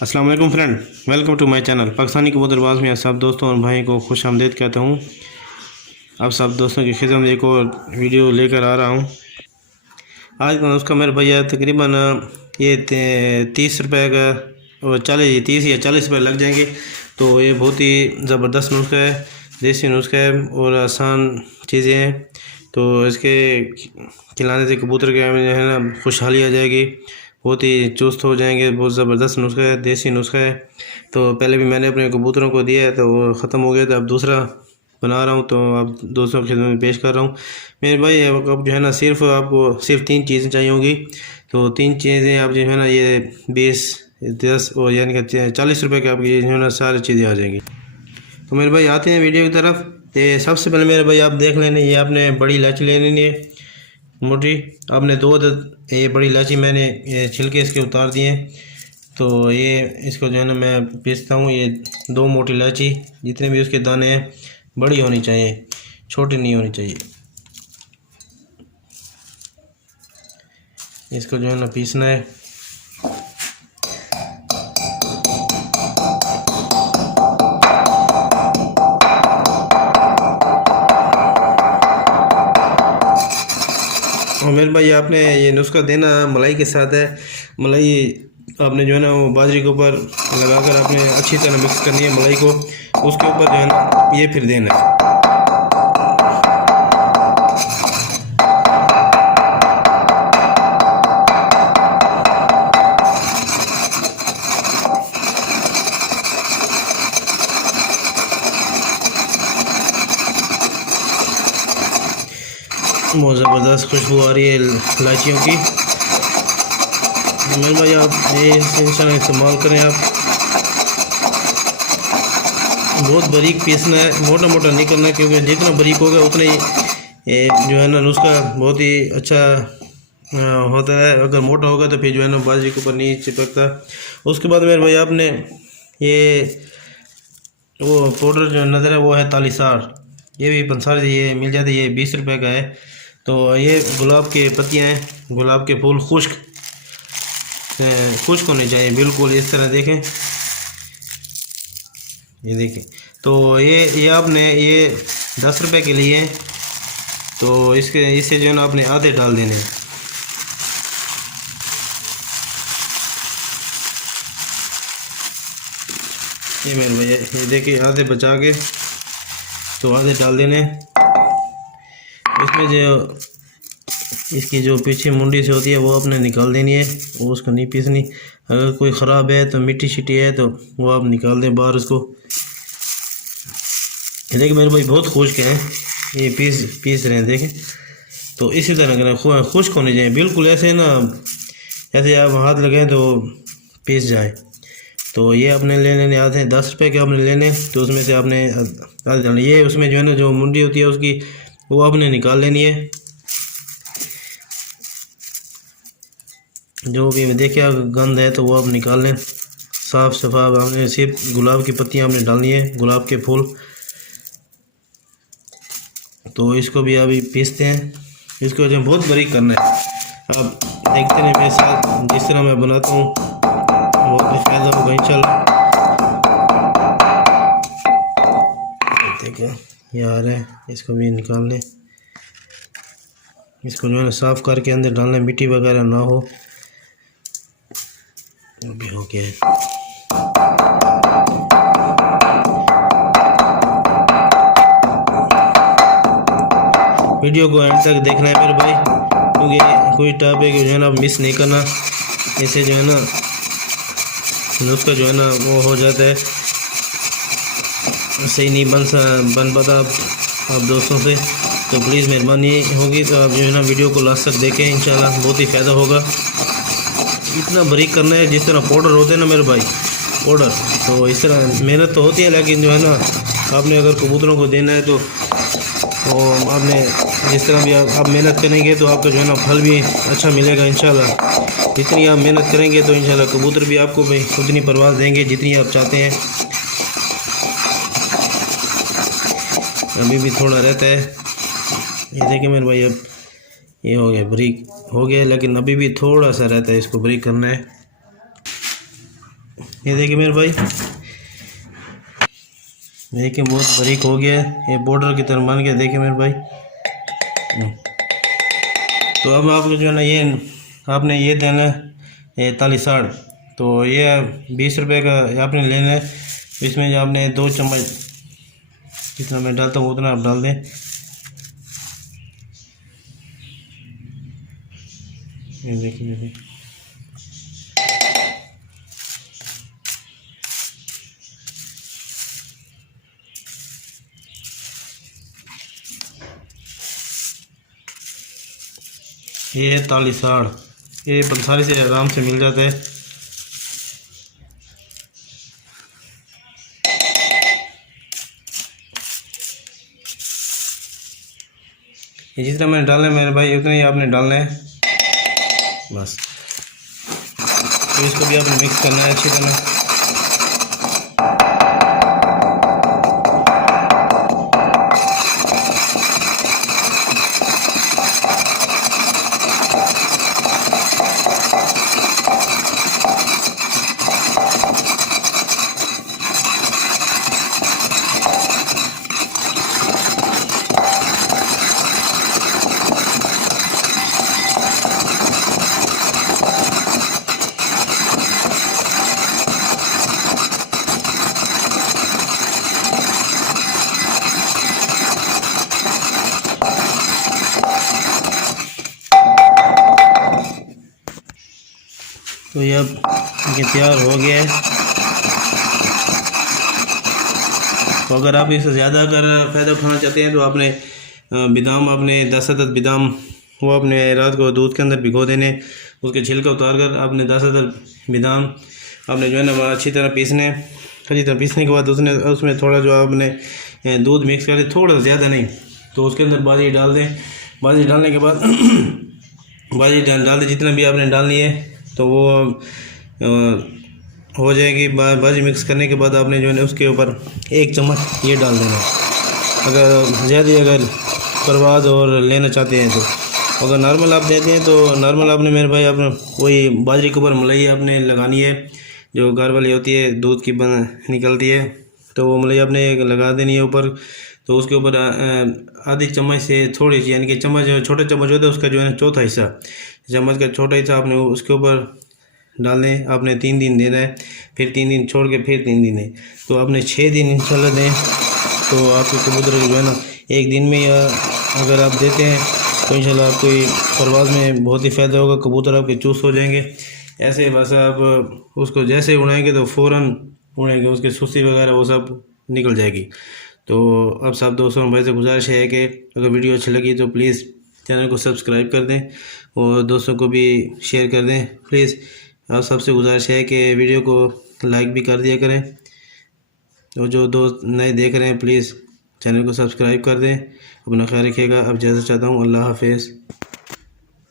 अस्सलाम वालेकुम friend, welcome to my channel Pakistani कबूतरबाज में सब दोस्तों और भाई को खुश आमदीद कहता हूँ। अब सब दोस्तों की खिदमत एक और वीडियो लेकर आ रहा हूँ। आज का नुस्खा मेरे भैया तकरीबन ये 30 रुपये का और 30 या 40 रुपये लग जाएंगे। तो ये बहुत ही ज़बरदस्त नुस्खा है, देसी नुस्खा है और आसान चीज़ें हैं। तो इसके खिलाने से कबूतर के जो है ना खुशहाली आ जाएगी, बहुत ही चुस्त हो जाएंगे। बहुत ज़बरदस्त नुस्खा है, देसी नुस्खा है। तो पहले भी मैंने अपने कबूतरों को दिया है तो वो ख़त्म हो गया था, अब दूसरा बना रहा हूँ तो अब दोस्तों की खिदमत में पेश कर रहा हूँ। मेरे भाई अब जो है ना आपको सिर्फ 3 चीज़ें चाहिए होंगी। तो 3 चीज़ें आप जो है ना ये 20, 10 और यानी कि 40 रुपये के आपकी जो है ना सारी चीज़ें आ जाएंगी। तो मेरे भाई आते हैं वीडियो की तरफ। ये सबसे पहले मेरे भाई आप देख लेने, ये आपने बड़ी इलायची ले लेनी है मोटी। आपने 2 ये बड़ी इलायची मैंने ये छिलके इसके उतार दिए। तो ये इसको जो है ना मैं पीसता हूँ। ये 2 मोटी इलायची, जितने भी उसके दाने हैं बड़ी होनी चाहिए, छोटी नहीं होनी चाहिए। इसको जो है ना पीसना है। और मेरे भाई आपने ये नुस्खा देना मलाई के साथ है। मलाई आपने जो है ना वो बाजरे के ऊपर लगाकर आपने अच्छी तरह मिक्स करनी है मलाई को। उसके ऊपर जो है ना ये फिर देना है। बहुत ज़बरदस्त खुशबू आ रही है इलायचियों की। मेरे भाई आप ये इंशाल्लाह इस्तेमाल करें। आप बहुत बारीक पीसना है, मोटा मोटा नहीं करना है, क्योंकि जितना बारीक होगा उतना ही ये जो है ना नुस्खा बहुत ही अच्छा होता है। अगर मोटा होगा तो फिर जो है ना बाजरे के ऊपर नहीं चिपकता। उसके बाद मेरे भाई आपने ये वो पाउडर जो नज़र है वो है तालीसार। ये भी पंसार ये मिल जाती है, ये 20 रुपये का है। तो ये गुलाब की पत्तियां हैं, गुलाब के फूल खुश्क होने चाहिए बिल्कुल इस तरह, देखें ये देखें। तो ये आपने ये 10 रुपये के लिए, तो इससे जो है ना आपने आधे डाल देने हैं। ये मेरे भैया ये देखिए आधे बचा के तो आधे डाल देने। इसमें जो इसकी जो पीछे मुंडी से होती है वो आपने निकाल देनी है, वो उसको नहीं पीसनी। अगर कोई ख़राब है तो मिट्टी शिट्टी है तो वो आप निकाल दें बाहर उसको। देखिए मेरे भाई बहुत खुश्क हैं, ये पीस रहे हैं देखें। तो इसी तरह करें, खुश्क होने चाहिए बिल्कुल, ऐसे ना ऐसे आप हाथ लगाएं तो पीस जाए। तो ये आपने ले लेने आधे 10 रुपये के आपने लेने। तो उसमें से आपने आधे डालने। ये उसमें जो है ना जो मुंडी होती है उसकी वो आपने निकाल लेनी है। जो भी देखिए गंद है तो वो आप निकाल लें, साफ़ शफाफ। आपने सिर्फ गुलाब की पत्तियां आपने डालनी है, गुलाब के फूल। तो इसको भी अभी पीसते हैं। इसको जो बहुत बारीक करना है। आप देखते हैं मेरे साथ जिस तरह मैं बनाता हूँ, बहुत फ़ायदा होगा इंशाल्लाह। देखिए ये आ रहा है, इसको भी निकाल लें। इसको जो है ना साफ़ करके अंदर डालना है, मिट्टी वगैरह ना हो। भी हो गया है। वीडियो को एंड तक देखना है मेरे भाई, क्योंकि कोई टॉपिक जो है ना मिस नहीं करना। ऐसे जो है ना नुस्खा जो है ना वो हो जाता है, सही नहीं बन पाता आप दोस्तों से। तो प्लीज़ मेहरबानी होगी तो आप जो है ना वीडियो को लास्ट तक देखें, इंशाल्लाह बहुत ही फ़ायदा होगा। इतना बारीक करना है जिस तरह पाउडर होते हैं ना मेरे भाई, पाउडर। तो इस तरह मेहनत तो होती है, लेकिन जो है ना आपने अगर कबूतरों को देना है तो आपने जिस तरह भी आप मेहनत करेंगे तो आपका जो है ना फल भी अच्छा मिलेगा इंशाल्लाह। जितनी आप मेहनत करेंगे तो इंशाल्लाह कबूतर भी आपको भी उतनी परवाज़ देंगे जितनी आप चाहते हैं। अभी भी थोड़ा रहता है, ये देखिए मेरे भाई। अब ये हो गया, बारीक हो गया, लेकिन अभी भी थोड़ा सा रहता है, इसको बारीक करना है। ये देखिए मेरे भाई, देखिए बहुत बारीक हो गया है, ये बॉर्डर की तरह बन गया। देखिए मेरे भाई, तो अब आपको जो है ना ये आपने ये देना है 41 तो ये 20 रुपये का आपने लेना है। इसमें जो आपने 2 चम्मच, जितना मैं डालता हूँ उतना आप डाल दें। ये देखिए ये है 41, ये पंसारी से आराम से मिल जाता है। ये जितना मैंने डालना है मेरे भाई उतना ही आपने डालना है बस। तो इसको भी आपने मिक्स करना है अच्छी तरह। तो ये अब ये तैयार हो गया है। तो अगर आप इससे ज़्यादा अगर फ़ायदा उठाना चाहते हैं तो आपने बादाम, आपने 10 अदद बादाम वो आपने रात को दूध के अंदर भिगो देने, उसके छिलका उतार कर आपने 10 अदद बादाम आपने जो है ना अच्छी तरह पीसने। अच्छी तरह पीसने के बाद उसमें थोड़ा जो आपने दूध मिक्स कर दें, थोड़ा ज़्यादा नहीं, तो उसके अंदर बाजरी डाल दें। बाजरी डालने के बाद बाजरी डाल दें जितना भी आपने डालनी है, तो वो हो जाएगी। बाजरी मिक्स करने के बाद आपने जो है उसके ऊपर 1 चम्मच ये डाल देना। अगर ज़्यादा अगर परवाज और लेना चाहते हैं तो अगर नॉर्मल आप देते हैं तो नॉर्मल आपने मेरे भाई आपने वही बाजरी के ऊपर मलाई आपने लगानी है, जो घर वाली होती है दूध की निकलती है, तो वो मलाई आपने लगा देनी है ऊपर। तो उसके ऊपर आधी चम्मच से थोड़ी सी, यानी कि चम्मच छोटा चम्मच होता है उसका जो है चौथा हिस्सा, चम्मच का छोटा हिस्सा आपने उसके ऊपर डाल दें। आपने 3 दिन देना है, फिर 3 दिन छोड़ के फिर 3 दिन है, तो आपने 6 दिन इंशाल्लाह दें। तो आपके कबूतर जो है ना एक दिन में या अगर आप देते हैं तो इंशाल्लाह आपको परवाज़ में बहुत ही फ़ायदा होगा। कबूतर आपके चूस हो जाएंगे। ऐसे बस आप उसको जैसे उड़ाएंगे तो फ़ौरन उड़ेंगे, उसके सुस्ती वगैरह वो सब निकल जाएगी। तो अब सब दोस्तों भाई से गुजारिश है कि अगर वीडियो अच्छी लगी तो प्लीज़ चैनल को सब्सक्राइब कर दें और दोस्तों को भी शेयर कर दें प्लीज़। आप सबसे गुजारिश है कि वीडियो को लाइक भी कर दिया करें, और जो दोस्त नए देख रहे हैं प्लीज़ चैनल को सब्सक्राइब कर दें। अपना ख्याल रखिएगा। अब इजाज़त चाहता हूँ। अल्लाह हाफिज़।